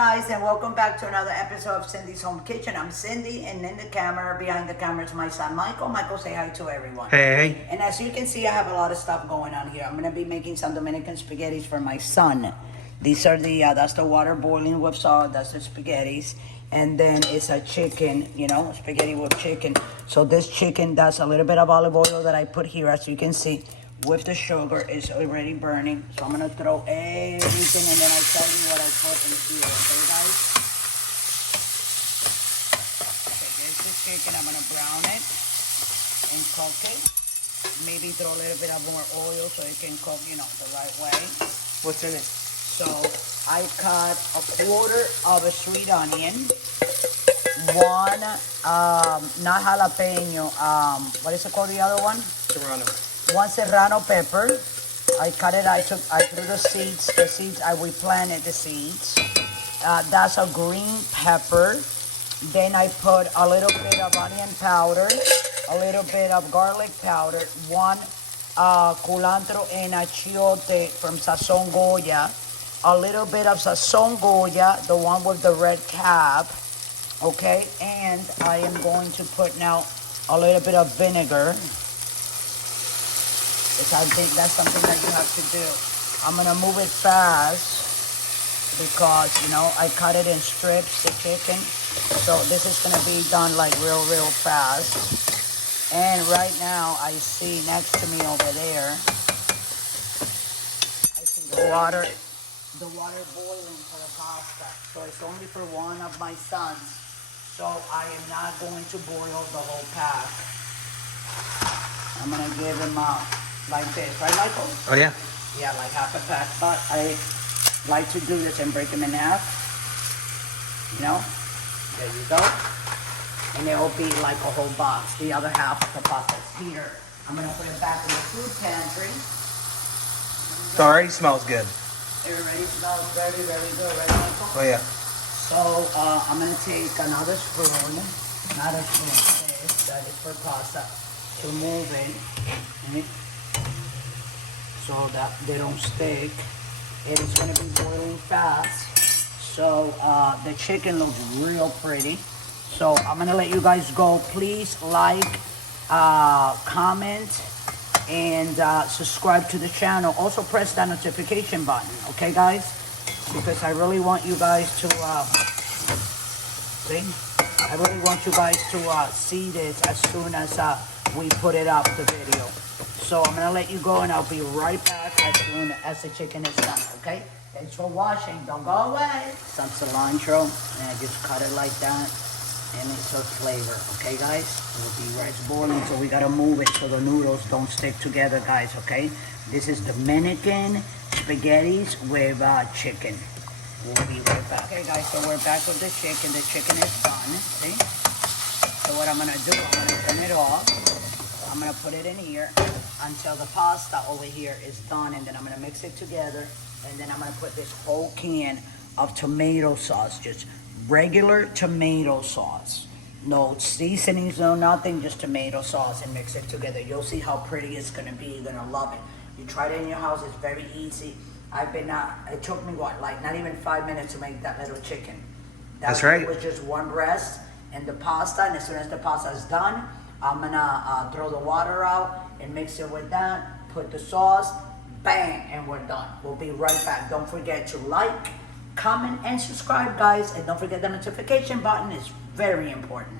guys, and welcome back to another episode of Cindy's Home Kitchen. I'm Cindy, and in the camera, behind the camera is my son Michael. Michael, say hi to everyone. Hey. And as you can see, I have a lot of stuff going on here. I'm gonna be making some Dominican spaghettis for my son. These are that's the water boiling with salt. That's the spaghettis, and then it's a chicken, spaghetti with chicken. So this chicken, that's a little bit of olive oil that I put here, as you can see. With the sugar, it's already burning. So I'm gonna throw everything and then I'll tell you what I put in here, okay guys? Okay, there's the chicken. I'm gonna brown it and cook it. Maybe throw a little bit of more oil so it can cook, the right way. What's in it? So I cut a quarter of a sweet onion, one, not jalapeno, what is it called, the other one? Serrano. One serrano pepper. I cut it. I threw the seeds. We planted the seeds. That's a green pepper. Then I put a little bit of onion powder, a little bit of garlic powder, one cilantro and achiote from Sazon Goya, a little bit of Sazon Goya, the one with the red cap, okay? And I am going to put now a little bit of vinegar. I think that's something that you have to do. I'm gonna move it fast because, I cut it in strips, the chicken. So this is gonna be done like real fast. And right now I see next to me over there, I see the water boiling for the pasta. So it's only for one of my sons. So I am not going to boil the whole pack. I'm gonna give him like this, right, Michael? Oh, yeah? Yeah, like half a pack. But I like to do this and break them in half. There you go. And it will be like a whole box. The other half of the pasta is here. I'm going to put it back in the food pantry. It already smells good. It already smells very good, right, Michael? Oh, yeah. So I'm going to take another spoon. Not a spoon, that is for pasta. To move it. So that they don't stick. It is going to be boiling fast. So the chicken looks real pretty. So I'm going to let you guys go. Please like, comment, and subscribe to the channel. Also press that notification button, okay guys? Because I really want you guys to see this as soon as we put it up, the video. So I'm gonna let you go and I'll be right back as soon as the chicken is done, okay? Thanks for watching, don't go away. Some cilantro, and I just cut it like that, and it's a flavor, okay guys? It's boiling, so we gotta move it so the noodles don't stick together, guys, okay? This is Dominican spaghettis with chicken. We'll be right back. Okay guys, so we're back with the chicken. The chicken is done, see? So what I'm gonna do, I'm gonna turn it off. I'm gonna put it in here until the pasta over here is done, and then I'm gonna mix it together, and then I'm gonna put this whole can of tomato sauce, just regular tomato sauce. No seasonings, no nothing, just tomato sauce, and mix it together. You'll see how pretty it's gonna be. You're gonna love it. You try it in your house, it's very easy. It took me not even 5 minutes to make that little chicken. That's right. It was just one breast and the pasta, and as soon as the pasta is done, I'm gonna throw the water out and mix it with that, put the sauce, bang, and we're done. We'll be right back. Don't forget to like, comment, and subscribe, guys. And don't forget the notification button is very important.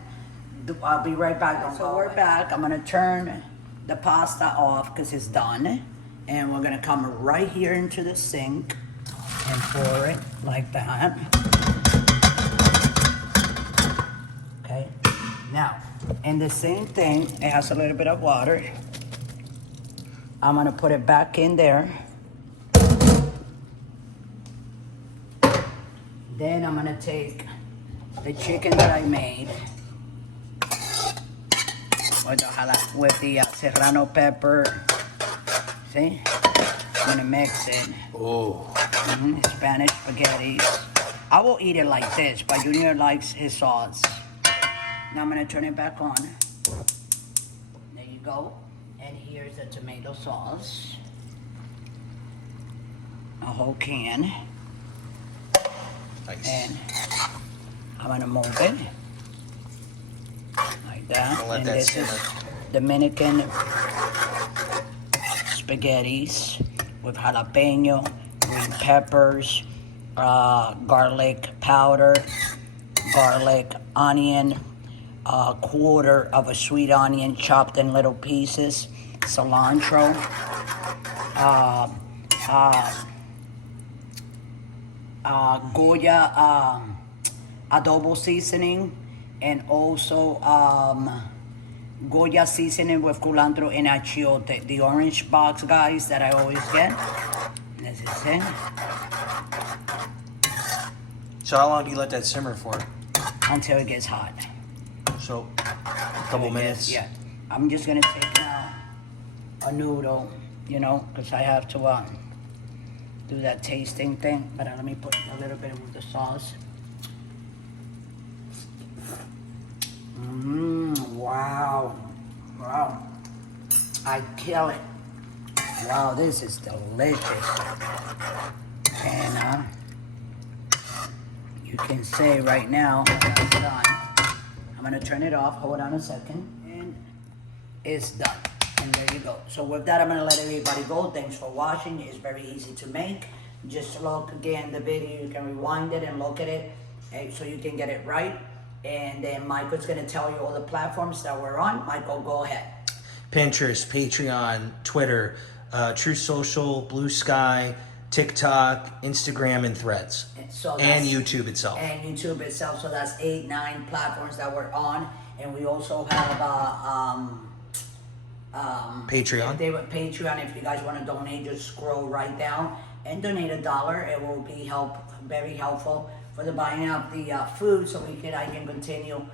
I'll be right back. So we're back. I'm gonna turn the pasta off because it's done. And we're gonna come right here into the sink and pour it like that. Okay, now, and the same thing, it has a little bit of water. I'm gonna put it back in there. Then I'm gonna take the chicken that I made with the serrano pepper. See? I'm gonna mix it. Oh. Spanish spaghetti. I will eat it like this, but Junior likes his sauce. Now I'm gonna turn it back on. There you go. And here's the tomato sauce. A whole can. Nice. And I'm gonna move it like that. I'll let And that this simmer. is Dominican spaghettis with jalapeno, green peppers, garlic powder, garlic, onion, a quarter of a sweet onion chopped in little pieces, cilantro, Goya Adobo seasoning, and also Goya seasoning with cilantro and achiote. The orange box, guys, that I always get. This is it. So how long do you let that simmer for? Until it gets hot. So a couple minutes. Yeah. I'm just gonna take now a noodle, you know, because I have to do that tasting thing. But let me put a little bit with the sauce. Wow. Wow. I kill it. Wow, this is delicious. And you can say right now when it's done. I'm gonna turn it off. Hold on a second. And it's done. And there you go. So with that, I'm gonna let everybody go. Thanks for watching. It's very easy to make. Just look again the video. You can rewind it and look at it, so you can get it right. And then Michael's gonna tell you all the platforms that we're on. Michael, go ahead. Pinterest, Patreon, Twitter, True Social, Blue Sky, TikTok, Instagram, and Threads. And YouTube itself. And YouTube itself. So that's 8, 9 platforms that we're on. And we also have Patreon. They were Patreon. If you guys want to donate, just scroll right down and donate $1. It will be very helpful for the buying up the food, so I can continue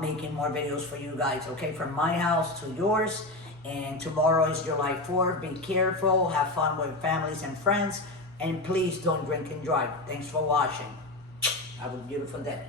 making more videos for you guys. Okay, from my house to yours. And tomorrow is July 4th. Be careful. Have fun with families and friends. And please don't drink and drive. Thanks for watching. Have a beautiful day.